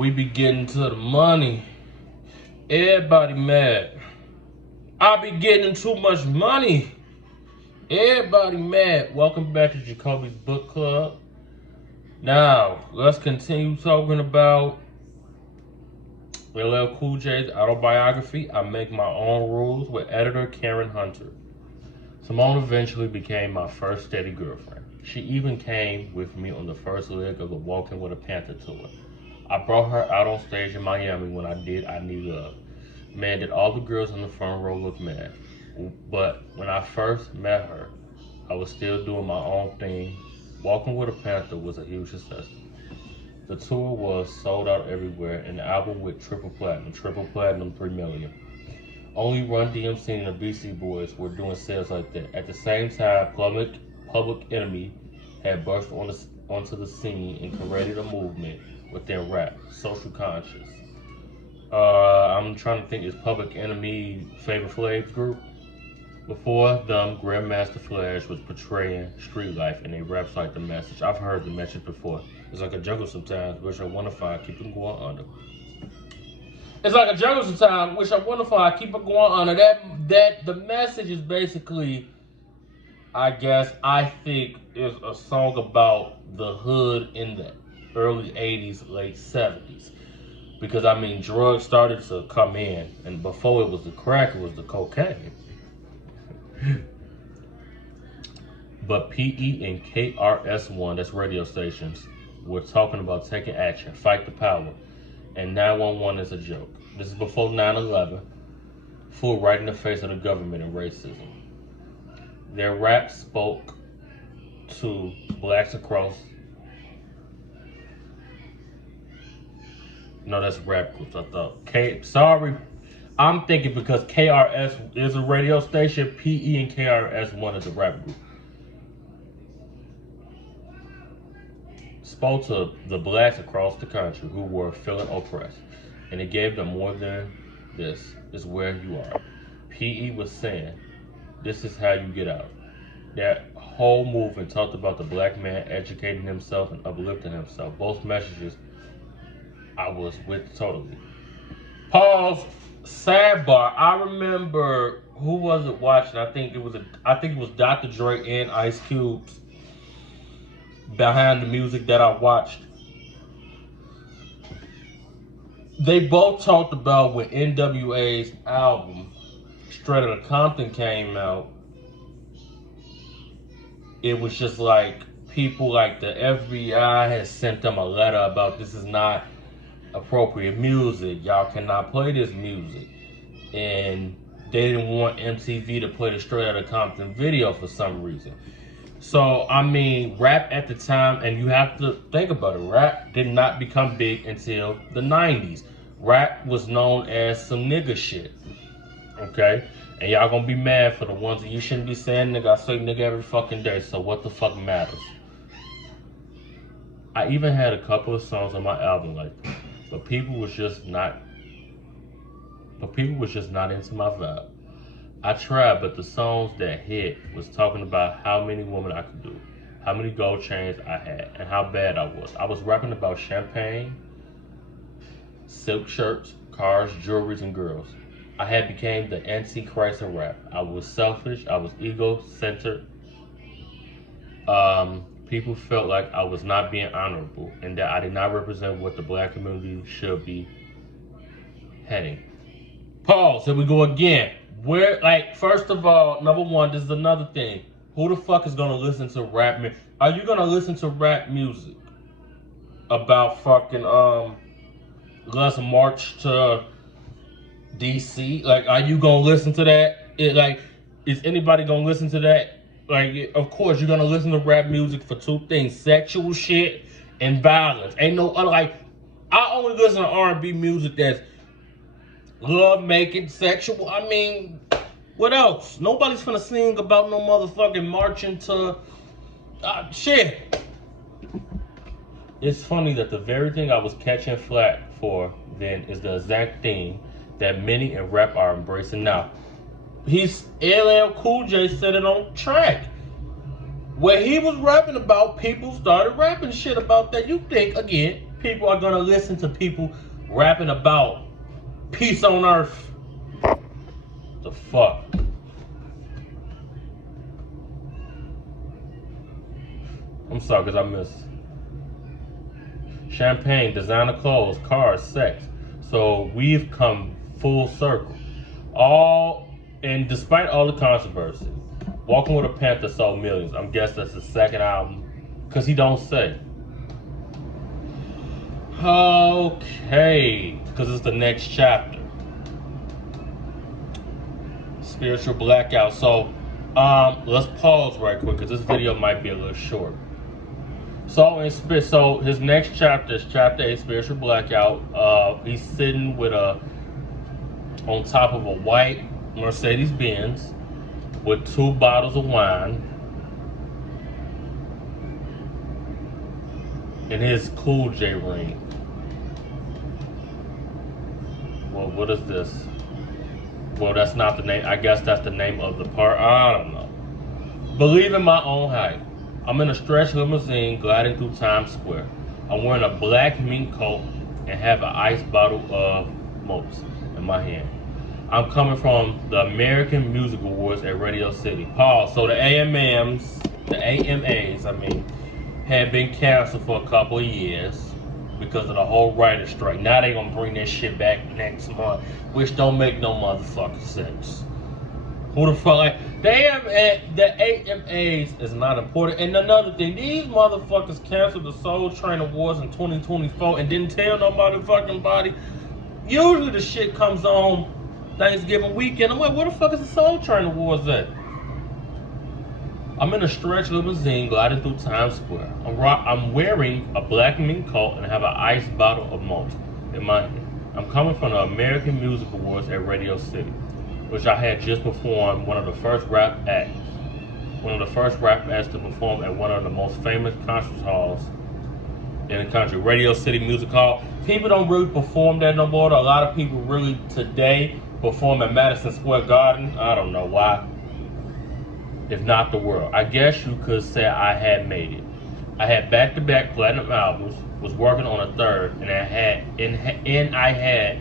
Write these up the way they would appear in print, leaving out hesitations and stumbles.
We be getting to the money. Everybody mad. I be getting too much money. Everybody mad. Welcome back to Jacoby's Book Club. Now, let's continue talking about LL Cool J's autobiography, I Make My Own Rules, with editor Karen Hunter. Simone eventually became my first steady girlfriend. She even came with me on the first leg of the Walking with a Panther tour. I brought her out on stage in Miami when I did I Need Love. Man, did all the girls in the front row look mad. But when I first met her, I was still doing my own thing. Walking with a Panther was a huge success. The tour was sold out everywhere, and the album went triple platinum 3 million. Only Run DMC and the Beastie Boys were doing sales like that. At the same time, Public Enemy had burst onto the scene and created a movement within rap, social conscious. I'm trying to think, is Public Enemy Flavor Flav's group? Before them, Grandmaster Flash was portraying street life in a rap like The Message. I've heard The Message before. It's like a jungle sometimes, which I want to find, keep it going under. It's like a jungle sometimes, which I want to find, keep it going under. That The Message is basically, I think, is a song about the hood in the early 80s, late 70s. Because, I mean, drugs started to come in, and before it was the crack, it was the cocaine. But PE and KRS-One, that's radio stations, were talking about taking action, fight the power, and 911 is a joke. This is before 9/11, full right in the face of the government and racism. Their rap spoke to blacks across. No, that's rap groups, I thought. Sorry, I'm thinking because KRS is a radio station, PE and KRS-One is a rap group. Spoke to the blacks across the country who were feeling oppressed, and it gave them more than this is where you are. PE was saying, this is how you get out. That whole movement talked about the black man educating himself and uplifting himself. Both messages I was with totally. Pause. Sidebar. I remember, who was it watching? I think it was Dr. Dre and Ice Cube's Behind the Music that I watched. They both talked about when NWA's album Straight Outta Compton came out. It was just like people like the FBI had sent them a letter about this is not appropriate music. Y'all cannot play this music. And they didn't want MTV to play the Straight Outta Compton video for some reason. So, I mean, rap at the time, and you have to think about it, rap did not become big until the 90s. Rap was known as some nigga shit, okay? And y'all gonna be mad for the ones that you shouldn't be saying nigga. I say nigga every fucking day, so what the fuck matters? I even had a couple of songs on my album like that, but people was just not into my vibe. I tried, but the songs that hit was talking about how many women I could do, how many gold chains I had, and how bad I was. I was rapping about champagne, silk shirts, cars, jewelries, and girls. I had became the antichrist of rap. I was selfish, I was ego-centered. People felt like I was not being honorable and that I did not represent what the black community should be heading. Pause, here we go again. First of all, number one, this is another thing. Who the fuck is gonna listen to rap music? Are you gonna listen to rap music about fucking, let's march to DC? Like, are you gonna listen to that? Is anybody gonna listen to that? Like, of course, you're gonna listen to rap music for two things: sexual shit and violence. Ain't no other, I only listen to R&B music that's love making, sexual. I mean, what else? Nobody's gonna sing about no motherfucking marching to shit. It's funny that the very thing I was catching flack for then is the exact thing that many in rap are embracing now. LL Cool J said it on track. Where he was rapping about, people started rapping shit about that. You think, again, people are gonna listen to people rapping about peace on earth? The fuck? I'm sorry, because I missed. Champagne, designer clothes, cars, sex. So we've come full circle. And despite all the controversy, Walking with a Panther sold millions. I'm guessing that's the second album, because he don't say. Okay, because it's the next chapter. Spiritual blackout. So, let's pause right quick, because this video might be a little short. So his next chapter is chapter 8, spiritual blackout. He's sitting on top of a white Mercedes Benz with 2 bottles of wine and his Cool J ring. Well, what is this? Well, that's not the name. I guess that's the name of the part. I don't know. Believe in my own hype. I'm in a stretch limousine gliding through Times Square. I'm wearing a black mink coat and have an ice bottle of Moats in my hand. I'm coming from the American Music Awards at Radio City. Pause. So the AMAs, had been canceled for a couple of years because of the whole writer's strike. Now they gonna bring that shit back next month, which don't make no motherfucking sense. Who the fuck? Like, the AMAs is not important. And another thing, these motherfuckers canceled the Soul Train Awards in 2024 and didn't tell no motherfucking body. Usually the shit comes on Thanksgiving weekend. I'm like, where the fuck is the Soul Train Awards at? I'm in a stretch limousine gliding through Times Square. I'm wearing a black mink coat and have an ice bottle of malt in my hand. I'm coming from the American Music Awards at Radio City, which I had just performed one of the first rap acts to perform at one of the most famous concert halls in the country, Radio City Music Hall. People don't really perform there no more. A lot of people really today perform at Madison Square Garden. I don't know why. If not the world. I guess you could say I had made it. I had back-to-back platinum albums, was working on a third, and I had $1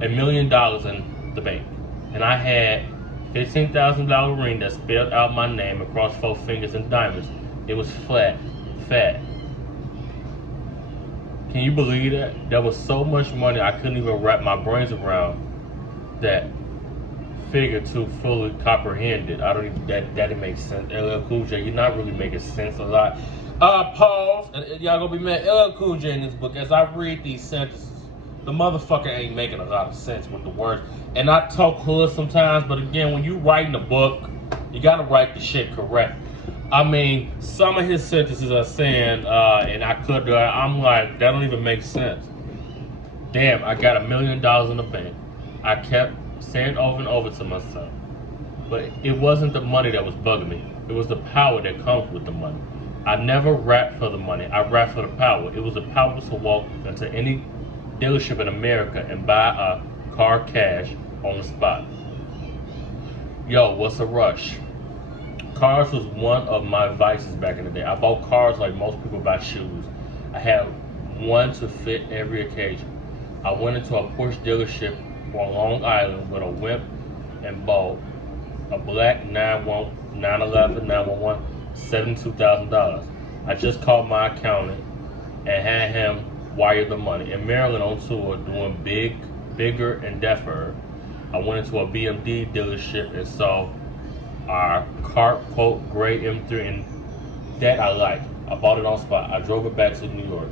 million in the bank. And I had $15,000 ring that spelled out my name across 4 fingers and diamonds. It was fat. Can you believe that? There was so much money I couldn't even wrap my brains around that figure to fully comprehend it. I don't even, that didn't make sense. LL Cool J, you're not really making sense a lot. Pause. Y'all gonna be mad. LL Cool J in this book, as I read these sentences, the motherfucker ain't making a lot of sense with the words. And I talk hood sometimes, but again, when you writing a book, you gotta write the shit correct. I mean, some of his sentences are saying, and I'm like, that don't even make sense. Damn, I got $1 million in the bank. I kept saying over and over to myself. But it wasn't the money that was bugging me. It was the power that comes with the money. I never rapped for the money. I rapped for the power. It was the power to walk into any dealership in America and buy a car cash on the spot. Yo, what's a rush? Cars was one of my vices back in the day. I bought cars like most people buy shoes. I had one to fit every occasion. I went into a Porsche dealership on Long Island with a whip and bought a black 911, $72,000. I just called my accountant and had him wire the money. In Maryland on tour doing bigger and deafer, I went into a BMD dealership and saw our Carp Coat Gray M3 and that I liked. I bought it on spot. I drove it back to New York.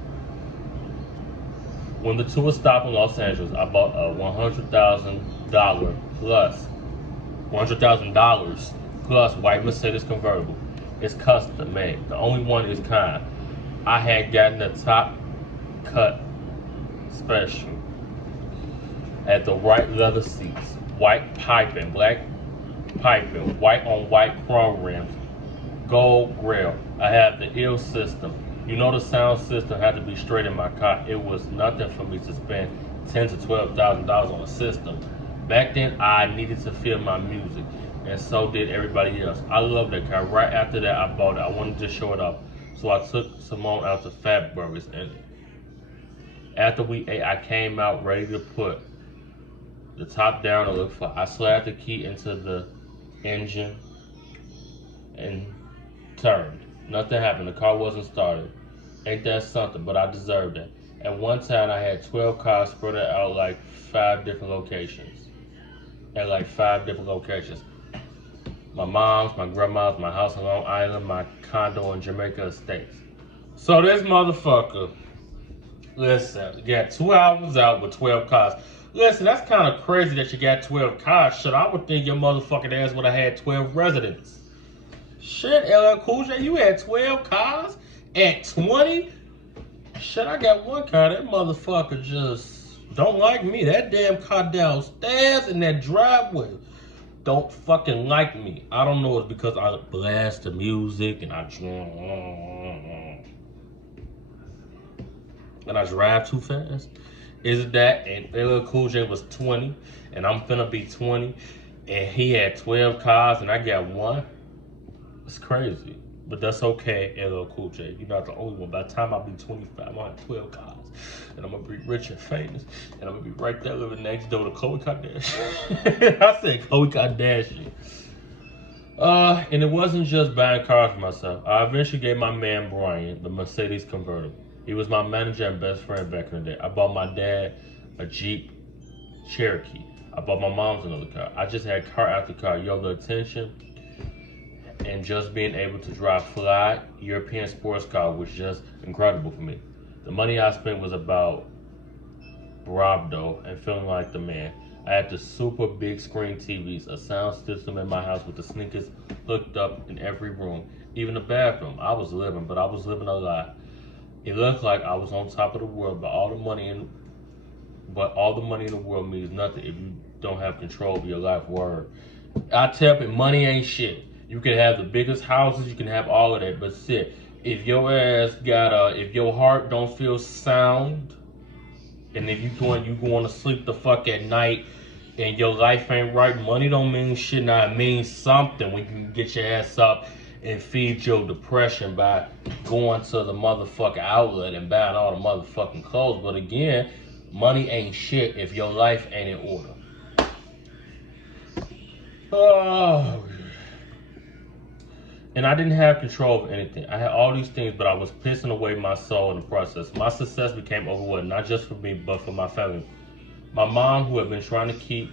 When the tour stopped in Los Angeles, I bought a $100,000 plus white Mercedes convertible. It's custom made. The only one is kind. I had gotten the top cut special at the right leather seats, white piping, black piping, white on white chrome rims, gold grill. I have the ill system. You know the sound system had to be straight in my car. It was nothing for me to spend $10,000 to $12,000 on a system. Back then, I needed to feel my music, and so did everybody else. I loved that car. Right after that, I bought it. I wanted to show it off, so I took Simone out to Fat Burgers, and After we ate, I came out ready to put the top down to look for. I slid the key into the engine and turned. Nothing happened. The car wasn't started. Ain't that something? But I deserved it. At one time, I had 12 cars spread out like 5 different locations. At like 5 different locations. My mom's, my grandma's, my house on Long Island, my condo in Jamaica Estates. So this motherfucker, listen, got 2 albums out with 12 cars. Listen, that's kind of crazy that you got 12 cars. Shit, I would think your motherfucking ass would have had 12 residents. Shit, LL Cool J, you had 12 cars at 20? Shit, I got 1 car. That motherfucker just don't like me. That damn car downstairs in that driveway don't fucking like me. I don't know, it's because I blast the music and I drive too fast. Is it that? And LL Cool J was 20 and I'm finna be 20 and he had 12 cars and I got 1? It's crazy. But that's okay, LL Cool J. You're not the only one. By the time I'll be 25, I'm gonna have 12 cars. And I'm gonna be rich and famous. And I'm gonna be right there living next door to Khloe Kardashian. I said Khloe Kardashian. And it wasn't just buying cars for myself. I eventually gave my man Brian the Mercedes convertible. He was my manager and best friend back in the day. I bought my dad a Jeep Cherokee. I bought my mom's another car. I just had car after car. Yo, the attention and just being able to drive fly European sports car was just incredible for me. The money I spent was about bravado and feeling like the man. I had the super big screen TVs, a sound system in my house with the sneakers hooked up in every room, even the bathroom. I was living, but I was living a lie. It looked like I was on top of the world, but all the money in the world means nothing if you don't have control of your life. Word. I tell you, money ain't shit. You can have the biggest houses, you can have all of that, but shit, if your ass if your heart don't feel sound, and if you going to sleep the fuck at night, and your life ain't right, money don't mean shit. Now it means something when you can get your ass up and feed your depression by going to the motherfucking outlet and buying all the motherfucking clothes. But again, money ain't shit if your life ain't in order. Oh. And I didn't have control of anything. I had all these things, but I was pissing away my soul in the process. My success became overwhelming, not just for me, but for my family. My mom, who had been trying to keep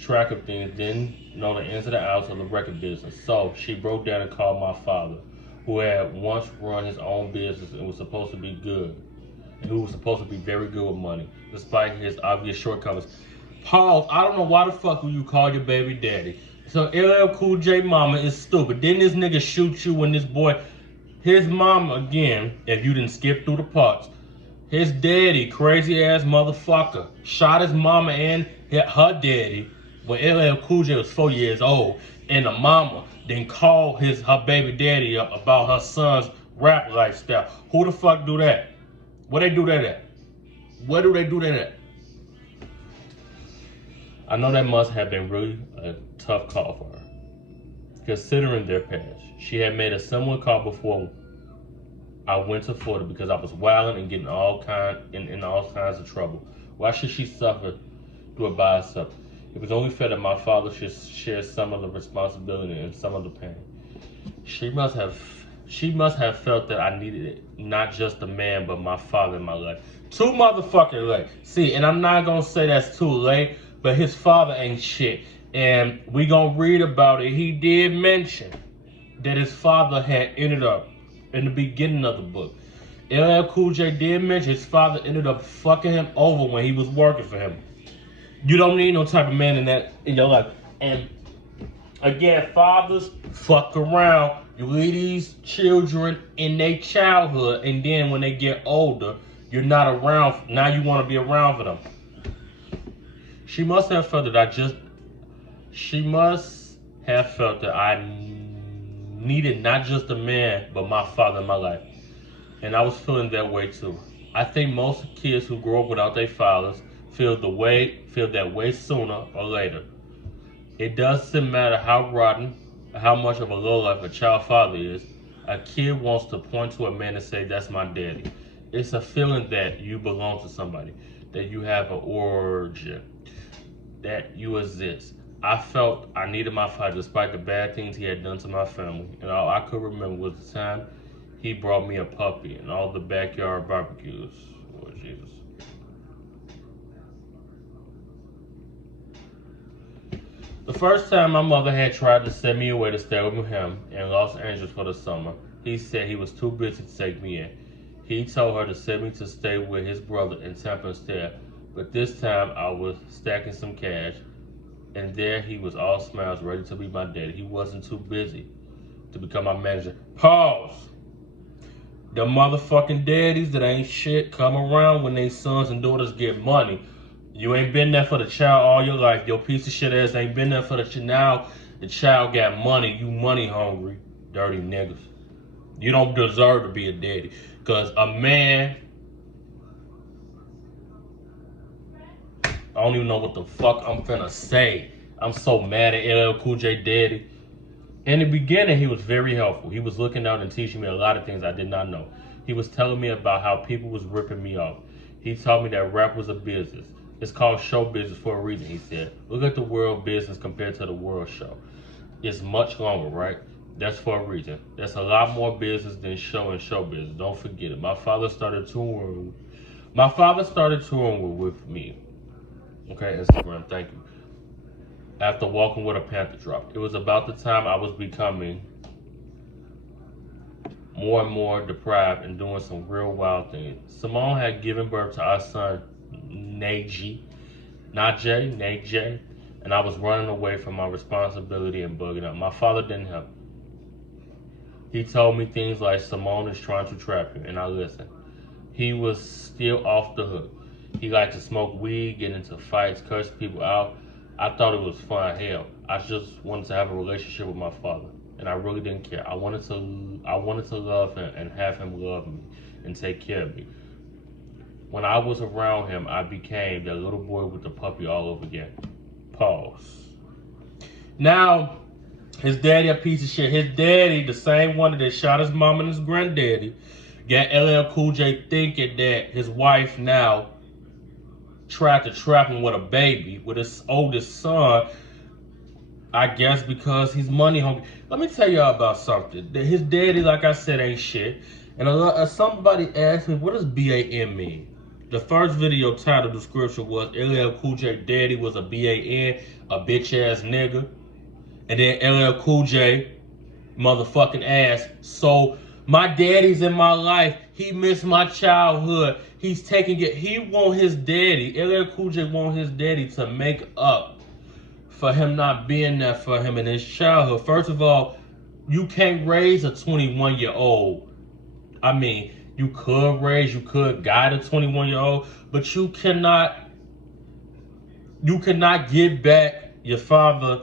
track of things, didn't know the ins and the outs of the record business. So she broke down and called my father, who had once run his own business and was supposed to be good, and who was supposed to be very good with money, despite his obvious shortcomings. Pause. I don't know why the fuck would you call your baby daddy. So LL Cool J mama is stupid. Didn't this nigga shoot you when this boy, his mama, again, if you didn't skip through the parts, his daddy, crazy ass motherfucker, shot his mama and her daddy when LL Cool J was 4 years old, and the mama then called her baby daddy up about her son's rap lifestyle. Who the fuck do that? Where they do that at? Where do they do that at? I know that must have been really a tough call for her, considering their past. She had made a similar call before I went to Florida because I was wilding and getting in all kinds of trouble. Why should she suffer through it by herself? It was only fair that my father should share some of the responsibility and some of the pain. She must have felt that I needed it, not just a man, but my father in my life. Too motherfucking late. See, and I'm not gonna say that's too late, but his father ain't shit. And we gonna read about it. He did mention that his father had ended up in the beginning of the book. LL Cool J did mention his father ended up fucking him over when he was working for him. You don't need no type of man in your life. And again, fathers, fuck around. You leave these children in their childhood, and then when they get older, you're not around. Now you want to be around for them. She must have felt that I needed not just a man, but my father in my life. And I was feeling that way too. I think most kids who grow up without their fathers feel that way sooner or later. It doesn't matter how rotten, how much of a lowlife a child father is. A kid wants to point to a man and say, "That's my daddy." It's a feeling that you belong to somebody, that you have an origin, that you exist. I felt I needed my father despite the bad things he had done to my family. And all I could remember was the time he brought me a puppy and all the backyard barbecues. Lord Jesus. The first time my mother had tried to send me away to stay with him in Los Angeles for the summer, he said he was too busy to take me in. He told her to send me to stay with his brother in Tampa instead, but this time I was stacking some cash, and there he was all smiles, ready to be my daddy. He wasn't too busy to become my manager. Pause. The motherfucking daddies that ain't shit come around when they sons and daughters get money. You ain't been there for the child all your life. Your piece of shit ass ain't been there for the child. Now the child got money. You money hungry, dirty niggas. You don't deserve to be a daddy. Because a man, I don't even know what the fuck I'm finna say. I'm so mad at LL Cool J daddy. In the beginning, he was very helpful. He was looking out and teaching me a lot of things I did not know. He was telling me about how people was ripping me off. He taught me that rap was a business. It's called show business for a reason, he said. Look at the world business compared to the world show. It's much longer, right? That's for a reason. That's a lot more business than show and show business. Don't forget it. My father started touring. With me. Okay, Instagram, thank you. After walking with a Panther drop. It was about the time I was becoming more and more deprived and doing some real wild things. Simone had given birth to our son, Najee, and I was running away from my responsibility and bugging out. My father didn't help. He told me things like Simone is trying to trap you, and I listened. He was still off the hook. He liked to smoke weed, get into fights, curse people out. I thought it was fun. Hell, I just wanted to have a relationship with my father, and I really didn't care. I wanted to love him and have him love me and take care of me. When I was around him, I became that little boy with the puppy all over again. Pause. Now, his daddy a piece of shit. His daddy, the same one that shot his mom and his granddaddy, got LL Cool J thinking that his wife now tried to trap him with a baby, with his oldest son, I guess because he's money hungry. Let me tell y'all about something. His daddy, like I said, ain't shit. And somebody asked me, what does BAN mean? The first video title description was LL Cool J daddy was a BAN, a bitch ass nigga. And then LL Cool J motherfucking ass. So my daddy's in my life. He missed my childhood. He's taking it. He want his daddy. LL Cool J want his daddy to make up for him not being there for him in his childhood. First of all, you can't raise a 21-year-old. I mean, you could guide a 21-year-old, but you cannot get back your father.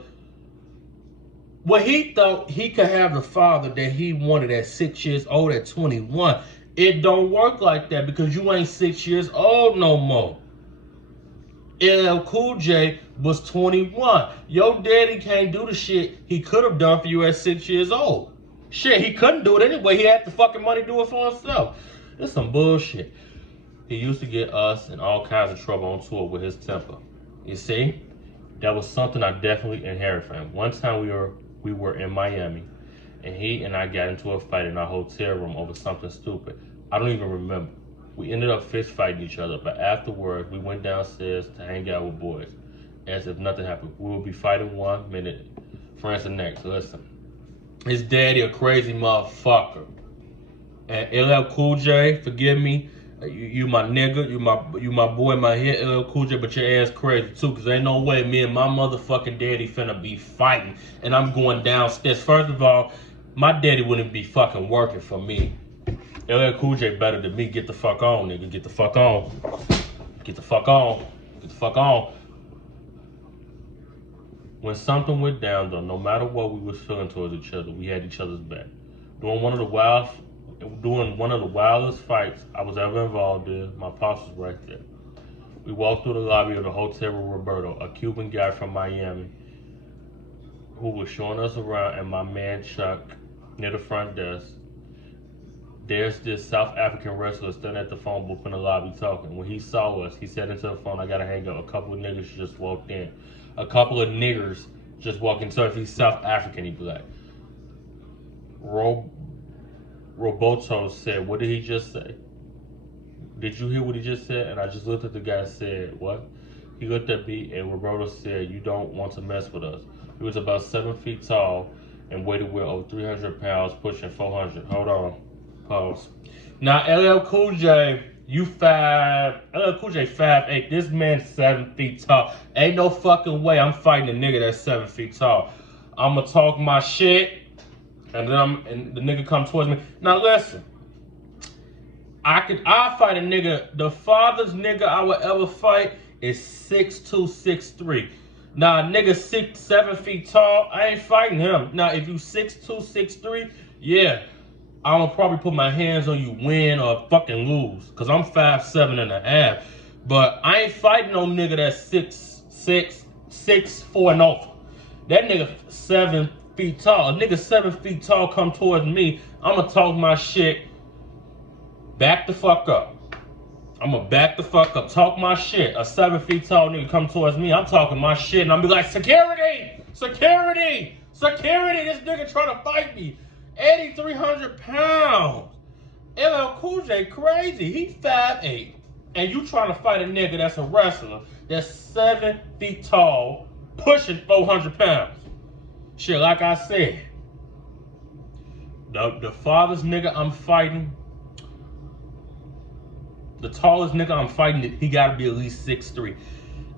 Well, he thought he could have the father that he wanted at 6 years old at 21. It don't work like that because you ain't 6 years old no more. LL Cool J was 21. Your daddy can't do the shit he could have done for you at 6 years old. Shit, he couldn't do it anyway. He had the fucking money to do it for himself. It's some bullshit. He used to get us in all kinds of trouble on tour with his temper. You see, that was something I definitely inherited from him. One time we were in Miami, and he and I got into a fight in our hotel room over something stupid. I don't even remember. We ended up fist fighting each other, but afterwards we went downstairs to hang out with boys, as if nothing happened. We would be fighting 1 minute, friends the next. Listen, his daddy a crazy motherfucker, and LL Cool J, forgive me, you my nigga, you my boy, my head, LL Cool J, but your ass crazy too, cause ain't no way me and my motherfucking daddy finna be fighting, and I'm going downstairs. First of all, my daddy wouldn't be fucking working for me. LL Cool J better than me. Get the fuck on, nigga. Get the fuck on. Get the fuck on. Get the fuck on. When something went down, though, no matter what we was feeling towards each other, we had each other's back. During one of the wildest fights I was ever involved in, my pops was right there. We walked through the lobby of the hotel with Roberto, a Cuban guy from Miami, who was showing us around, and my man Chuck near the front desk. There's this South African wrestler standing at the phone booth in the lobby talking. When he saw us, he said into the phone, I gotta hang up. A couple of niggas just walked in. A couple of niggers just walked in. So if he's South African, he'd be like, Roboto said, what did he just say? Did you hear what he just said? And I just looked at the guy and said, what? He looked at me and Roberto said, you don't want to mess with us. He was about 7 feet tall and weighed well over 300 pounds, pushing 400. Hold on. Pause. Now, LL Cool J, LL Cool J 5'8". This man's 7 feet tall. Ain't no fucking way I'm fighting a nigga that's 7 feet tall. I'ma talk my shit, and then the nigga come towards me. Now listen, I fight a nigga. The farthest nigga I would ever fight is 6'2", 6'3". Now a nigga 7 feet tall, I ain't fighting him. Now if you 6'2", 6'3", yeah, I'm gonna probably put my hands on you, win or fucking lose, cause I'm 5'7.5". But I ain't fighting no nigga that's 6'6", 6'4" and over. That nigga 7 feet tall. A nigga 7 feet tall come towards me, I'ma talk my shit. Back the fuck up. I'ma back the fuck up. Talk my shit. A 7 feet tall nigga come towards me, I'm talking my shit, and I'm be like, security! Security! Security! This nigga trying to fight me. 8,300 pounds. LL Cool J crazy. He 5'8". And you trying to fight a nigga that's a wrestler that's 7 feet tall, pushing 400 pounds. Shit, like I said, the farthest nigga I'm fighting, the tallest nigga I'm fighting, he gotta be at least 6'3".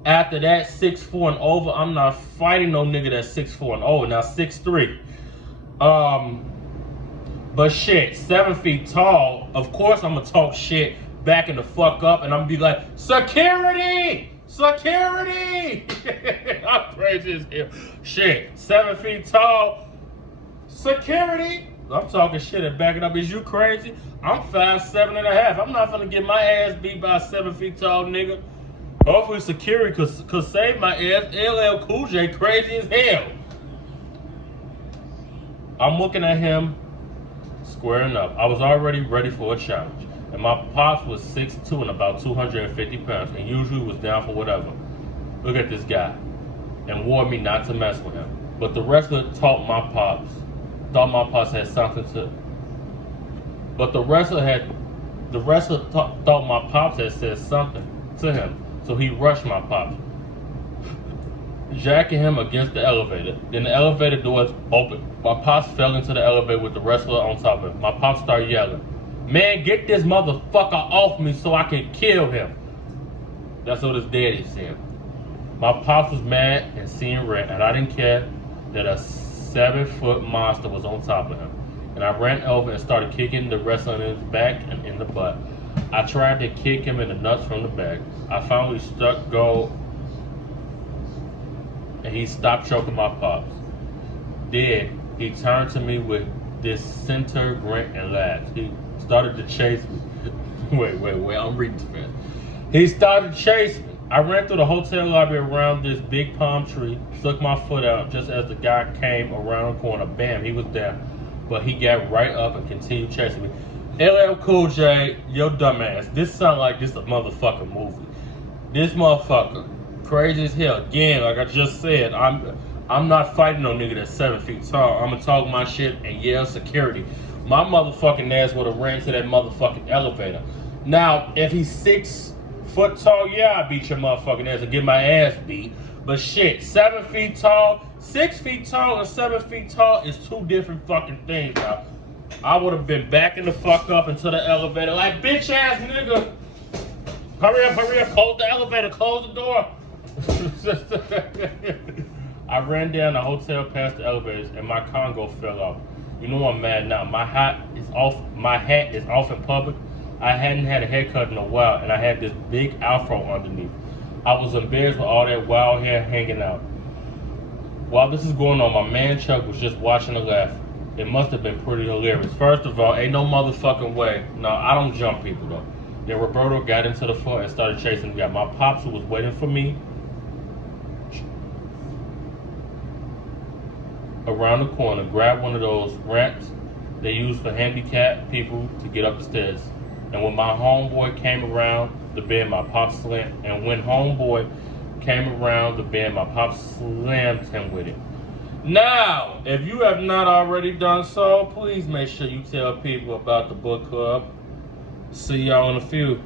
After that, 6'4" and over, I'm not fighting no nigga that's 6'4" and over. Now 6'3". But shit, 7 feet tall, of course I'm gonna talk shit, backing the fuck up, and I'm gonna be like, security! Security! I'm crazy as hell. Shit, 7 feet tall, security! I'm talking shit and backing up. Is you crazy? I'm 5'7.5". I'm not gonna get my ass beat by a 7 feet tall nigga. Hopefully security could save my ass. LL Cool J crazy as hell. I'm looking at him, squaring up. I was already ready for a challenge. And my pops was 6'2" and about 250 pounds, and usually was down for whatever. Look at this guy, and warned me not to mess with him. But the wrestler thought my pops had something to. But the wrestler thought my pops had said something to him, so he rushed my pops, jacking him against the elevator. Then the elevator doors opened. My pops fell into the elevator with the wrestler on top of him. My pops started yelling, "Man, get this motherfucker off me so I can kill him." That's what his daddy said. My pops was mad and seeing red, and I didn't care that a 7-foot monster was on top of him. And I ran over and started kicking the wrestler in his back and in the butt. I tried to kick him in the nuts from the back. I finally struck gold, and he stopped choking my pops. Then he turned to me with this center grin and laughed. He started to chase me. Wait, I'm reading too fast. He started to chase me. I ran through the hotel lobby around this big palm tree, stuck my foot out just as the guy came around the corner. Bam, he was there. But he got right up and continued chasing me. LL Cool J, yo dumbass. This sound like this a motherfucking movie. This motherfucker, crazy as hell. Again, like I just said, I'm not fighting no nigga that's 7 feet tall. I'm gonna talk my shit and yell security. My motherfucking ass would have ran to that motherfucking elevator. Now, if he's 6 foot tall, yeah, I beat your motherfucking ass and get my ass beat. But shit, 7 feet tall, 6 feet tall and 7 feet tall is two different fucking things now. I would have been backing the fuck up into the elevator like, bitch ass nigga. Hurry up, close the elevator, close the door. I ran down the hotel past the elevators and my Congo fell off. You know I'm mad now. My hat is off in public. I hadn't had a haircut in a while and I had this big afro underneath. I was embarrassed with all that wild hair hanging out. While this is going on, my man Chuck was just watching and laughing. It must have been pretty hilarious. First of all, ain't no motherfucking way. No, I don't jump people though. Then Roberto got into the front and started chasing the guy. My pops, who was waiting for me around the corner, grabbed one of those ramps they use for handicapped people to get up the stairs. And when my homeboy came around the bed, my pop slammed. And when homeboy came around the bed, my pop slammed him with it. Now, if you have not already done so, please make sure you tell people about the book club. See y'all in a few.